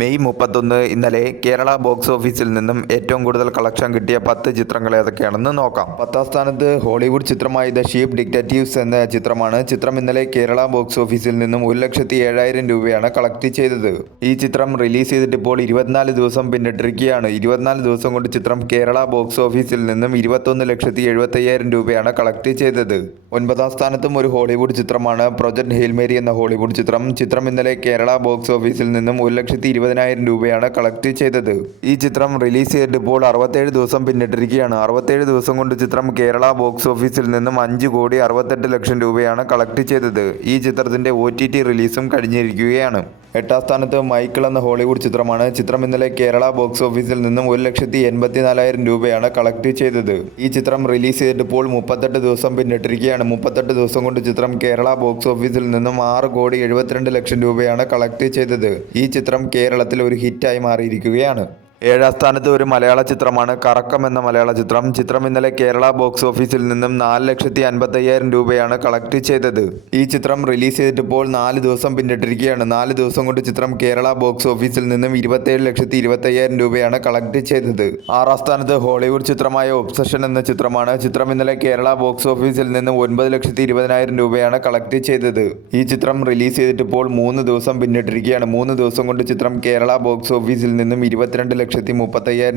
May 31 ഇന്നലെ Kerala box ഓഫീസിൽ നിന്നും ഏറ്റവും കൂടുതൽ കളക്ഷൻ കിട്ടിയ 10 ചിത്രങ്ങൾ ഏതൊക്കെയാണെന്ന് നോക്കാം. 10ാം സ്ഥാനത്ത് ഹോളിവുഡ് ചിത്രമായ ദ ഷീപ്പ് ഡിറ്റക്റ്റീവ്സ് എന്ന ചിത്രമാണ്. ചിത്രം ഇന്നലെ കേരള ബോക്സ് ഓഫീസിൽ നിന്നും 1,07,000 രൂപയാണ് കളക്ട് ചെയ്തത്. ഈ ചിത്രം റിലീസ് ചെയ്തിട്ട് ഇപ്പോൾ 24 ദിവസം പിന്നിട്ടിരിക്കുകയാണ്. 24 ദിവസം കൊണ്ട് ചിത്രം കേരള ബോക്സ് ഓഫീസിൽ നിന്നും 21,75,000 രൂപയാണ് കളക്ട് ചെയ്തത്. 9ാം സ്ഥാനത്തും ഒരു ഹോളിവുഡ് ചിത്രമാണ് പ്രൊജക്ട് ഹെയിൽ മേരി എന്ന ഹോളിവുഡ് ചിത്രം. ചിത്രം ഇന്നലെ കേരള ബോക്സ് ഓഫീസിൽ നിന്നും 1,20,000 രൂപയാണ് കളക്ട് ചെയ്തത്. ഈ ചിത്രം റിലീസ് ചെയ്തിട്ട് ഇപ്പോൾ 67 ദിവസം പിന്നിട്ടിരിക്കുകയാണ്. 67 ദിവസം കൊണ്ട് ചിത്രം കേരള ബോക്സ് ഓഫീസിൽ നിന്നും 5,68,00,000 രൂപയാണ് കളക്ട് ചെയ്തത്. ഈ ചിത്രത്തിന്റെ OTT റിലീസും കഴിഞ്ഞിരിക്കുകയാണ്. 8ാം സ്ഥാനത്ത് മൈക്കിൾ എന്ന ഹോളിവുഡ് ചിത്രമാണ്. ചിത്രം ഇന്നലെ കേരള ബോക്സ് ഓഫീസിൽ നിന്നും 1,84,000 രൂപയാണ് കളക്ട് ചെയ്തത്. ഈ ചിത്രം റിലീസ് ചെയ്തിട്ട് ഇപ്പോൾ 38 ദിവസം പിന്നിട്ടിരിക്കുകയാണ്. 38 ദിവസം കൊണ്ട് ചിത്രം കേരള ബോക്സ് ഓഫീസിൽ നിന്നും 6,72,00,000 രൂപയാണ് കളക്ട് ചെയ്തത്. ഈ ചിത്രം കേരളത്തിൽ ഒരു ഹിറ്റായി മാറിയിരിക്കുകയാണ്. 7ാം സ്ഥാനത്ത് ഒരു മലയാള ചിത്രമാണ് കറക്കം എന്ന മലയാള ചിത്രം. ചിത്രം ഇന്നലെ കേരള ബോക്സ് ഓഫീസിൽ നിന്നും 4,55,000 രൂപയാണ് കളക്ട് ചെയ്തത്. ഈ ചിത്രം റിലീസ് ചെയ്തിട്ട് ഇപ്പോൾ 4 ദിവസം പിന്നിട്ടിരിക്കുകയാണ്. 4 ദിവസം കൊണ്ട് ചിത്രം കേരള ബോക്സ് ഓഫീസിൽ നിന്നും 27,25,000 രൂപയാണ് കളക്ട് ചെയ്തത്. 6ാം സ്ഥാനത്ത് ഹോളിവുഡ് ചിത്രമായ ഒബ്സഷൻ എന്ന ചിത്രമാണ്. ചിത്രം ഇന്നലെ കേരള ബോക്സ് ഓഫീസിൽ നിന്നും 9,20,000 രൂപയാണ് കളക്ട് ചെയ്തത്. ഈ ചിത്രം റിലീസ് ചെയ്തിട്ട് ഇപ്പോൾ 3 ദിവസം പിന്നിട്ടിരിക്കുകയാണ്. 3 ദിവസം കൊണ്ട് ചിത്രം കേരള ബോക്സ് ഓഫീസിൽ നിന്നും 22,30,000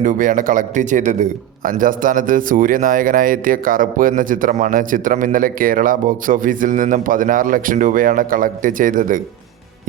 രൂപയാണ് കളക്ട് ചെയ്തത്. 5ാം സ്ഥാനത്ത് സൂര്യനായകനായി എത്തിയ കറുപ്പ് എന്ന ചിത്രമാണ്. ചിത്രം ഇന്നലെ കേരള ബോക്സ് ഓഫീസിൽ നിന്നും 16 ലക്ഷം രൂപയാണ് കളക്ട് ചെയ്തത്.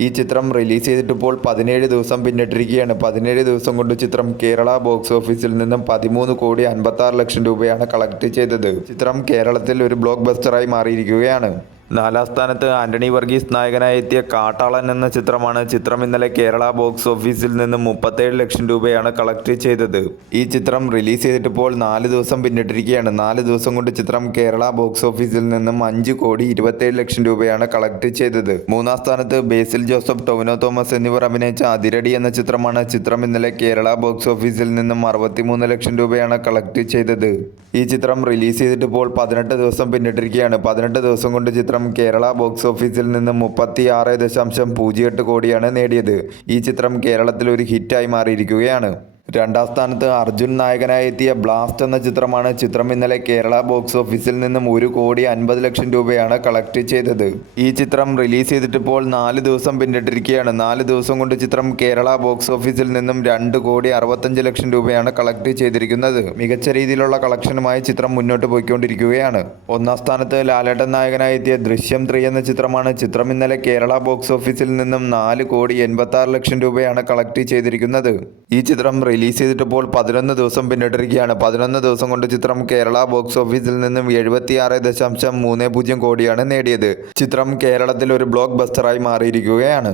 ഈ ചിത്രം റിലീസ് ചെയ്തിട്ട് ഇപ്പോൾ 17 ദിവസം പിന്നിട്ടിരിക്കുകയാണ്. 17 ദിവസം കൊണ്ട് ചിത്രം കേരള ബോക്സ് ഓഫീസിൽ നിന്നും 13,56,00,000 രൂപയാണ് കളക്ട് ചെയ്തത്. ചിത്രം കേരളത്തിൽ ഒരു ബ്ലോക്ക് ബസ്റ്ററായി മാറിയിരിക്കുകയാണ്. 4ാം സ്ഥാനത്ത് ആന്റണി വർഗീസ് നായകനായി എത്തിയ കാട്ടാളൻ എന്ന ചിത്രമാണ്. ചിത്രം ഇന്നലെ കേരള ബോക്സ് ഓഫീസിൽ നിന്നും 37 ലക്ഷം രൂപയാണ് കളക്ട് ചെയ്തത്. ഈ ചിത്രം റിലീസ് ചെയ്തിട്ട് ഇപ്പോൾ 4 ദിവസം പിന്നിട്ടിരിക്കുകയാണ്. 4 ദിവസം കൊണ്ട് ചിത്രം കേരള ബോക്സ് ഓഫീസിൽ നിന്നും 5,27,00,000 രൂപയാണ് കളക്ട് ചെയ്തത്. 3ാം സ്ഥാനത്ത് ബേസിൽ ജോസഫ്, ടൊവിനോ തോമസ് എന്നിവർ അഭിനയിച്ച അതിരടി എന്ന ചിത്രമാണ്. ചിത്രം ഇന്നലെ കേരള ബോക്സ് ഓഫീസിൽ നിന്നും 63 ലക്ഷം രൂപയാണ് കളക്ട് ചെയ്തത്. ഈ ചിത്രം റിലീസ് ചെയ്തിട്ട് ഇപ്പോൾ 18 ദിവസം പിന്നിട്ടിരിക്കുകയാണ്. 18 ദിവസം കൊണ്ട് ചിത്രം കേരള ബോക്സ് ഓഫീസിൽ നിന്നും 36.08 കോടിയാണ് നേടിയത്. ഈ ചിത്രം കേരളത്തിൽ ഒരു ഹിറ്റായി മാറിയിരിക്കുകയാണ്. 2ാം സ്ഥാനത്ത് അർജുൻ നായകനായി എത്തിയ ബ്ലാസ്റ്റ് എന്ന ചിത്രമാണ്. ചിത്രം ഇന്നലെ കേരള ബോക്സ് ഓഫീസിൽ നിന്നും 1,50,00,000 രൂപയാണ് കളക്ട് ചെയ്തത്. ഈ ചിത്രം റിലീസ് ചെയ്തിട്ട് ഇപ്പോൾ 4 ദിവസം പിന്നിട്ടിരിക്കുകയാണ്. 4 ദിവസം കൊണ്ട് ചിത്രം കേരള ബോക്സ് ഓഫീസിൽ നിന്നും 2,65,00,000 രൂപയാണ് കളക്ട് ചെയ്തിരിക്കുന്നത്. മികച്ച രീതിയിലുള്ള കളക്ഷനുമായി ചിത്രം മുന്നോട്ട് പോയിക്കൊണ്ടിരിക്കുകയാണ്. 1ാം സ്ഥാനത്ത് ലാലേട്ടൻ നായകനായി എത്തിയ ദൃശ്യം 3 എന്ന ചിത്രമാണ്. ചിത്രം ഇന്നലെ കേരള ബോക്സ് ഓഫീസിൽ നിന്നും 4,86,00,000 രൂപയാണ് കളക്ട് ചെയ്തിരിക്കുന്നത്. ഈ ചിത്രം റിലീസ് ചെയ്തിട്ട് ഇപ്പോൾ 11 ദിവസം പിന്നിട്ടിരിക്കുകയാണ്. 11 ദിവസം കൊണ്ട് ചിത്രം കേരള ബോക്സ് ഓഫീസിൽ നിന്നും 76.30 കോടിയാണ് നേടിയത്. ചിത്രം കേരളത്തിൽ ഒരു ബ്ലോക്ക് ബസ്റ്ററായി മാറിയിരിക്കുകയാണ്.